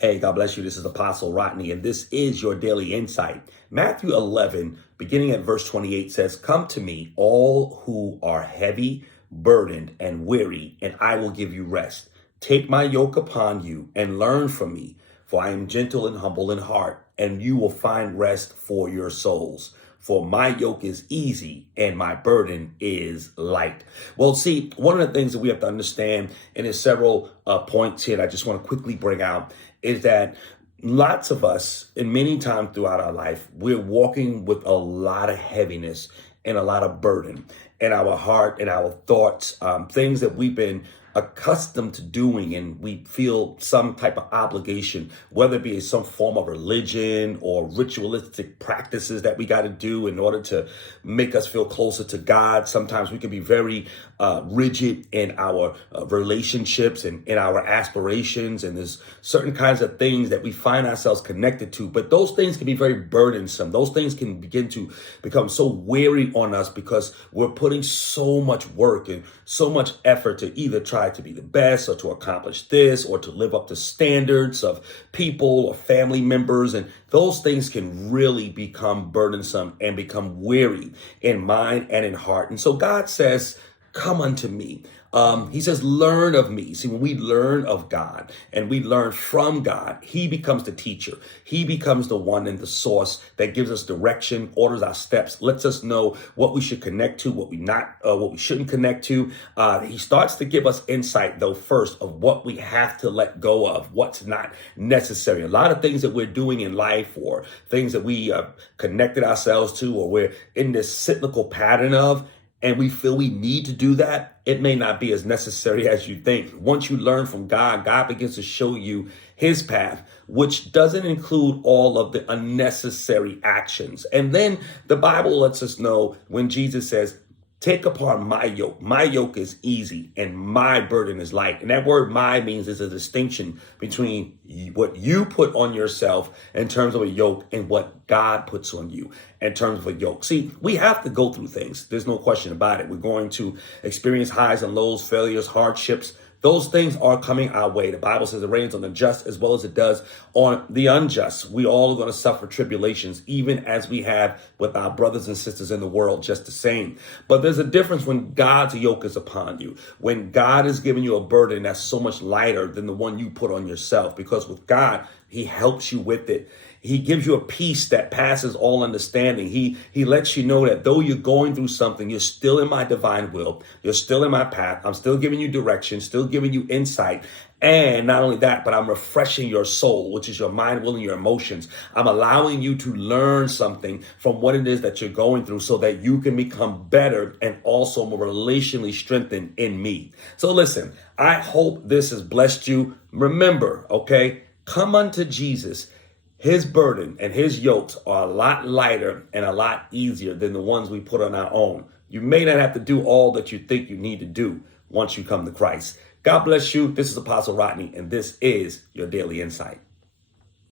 Hey, God bless you. This is Apostle Rodney, and this is your daily insight. Matthew 11, beginning at verse 28 says, "Come to me, all who are heavy, burdened, and weary, and I will give you rest. Take my yoke upon you and learn from me, for I am gentle and humble in heart, and you will find rest for your souls. For my yoke is easy and my burden is light." Well, see, one of the things that we have to understand, and there's several points here that I just want to quickly bring out, is that lots of us, and many times throughout our life, we're walking with a lot of heaviness and a lot of burden in our heart and our thoughts, things that we've been accustomed to doing, and we feel some type of obligation, whether it be some form of religion or ritualistic practices that we got to do in order to make us feel closer to God. Sometimes we can be very rigid in our relationships and in our aspirations, and there's certain kinds of things that we find ourselves connected to, but those things can be very burdensome. Those things can begin to become so weary on us because we're putting so much work and so much effort to either try to be the best or to accomplish this or to live up to standards of people or family members. And those things can really become burdensome and become weary in mind and in heart. And so God says, "Come unto me." He says, "Learn of me." See, when we learn of God and we learn from God, he becomes the teacher. He becomes the one and the source that gives us direction, orders our steps, lets us know what we should connect to, what we shouldn't connect to. He starts to give us insight, though, first of what we have to let go of, what's not necessary. A lot of things that we're doing in life, or things that we connected ourselves to, or we're in this cyclical pattern of, and we feel we need to do that, it may not be as necessary as you think. Once you learn from God, God begins to show you his path, which doesn't include all of the unnecessary actions. And then the Bible lets us know when Jesus says, "Take upon my yoke. My yoke is easy and my burden is light." And that word "my" means there's a distinction between what you put on yourself in terms of a yoke and what God puts on you in terms of a yoke. See, we have to go through things. There's no question about it. We're going to experience highs and lows, failures, hardships. Those things are coming our way. The Bible says it rains on the just as well as it does on the unjust. We all are going to suffer tribulations, even as we have with our brothers and sisters in the world, just the same. But there's a difference when God's yoke is upon you, when God is giving you a burden that's so much lighter than the one you put on yourself, because with God, he helps you with it. He gives you a peace that passes all understanding. He lets you know that though you're going through something, you're still in my divine will. You're still in my path. I'm still giving you direction, still giving you insight. And not only that, but I'm refreshing your soul, which is your mind, will, and your emotions. I'm allowing you to learn something from what it is that you're going through so that you can become better and also more relationally strengthened in me. So listen, I hope this has blessed you. Remember, okay, come unto Jesus. His burden and his yokes are a lot lighter and a lot easier than the ones we put on our own. You may not have to do all that you think you need to do once you come to Christ. God bless you. This is Apostle Rodney, and this is your Daily Insight.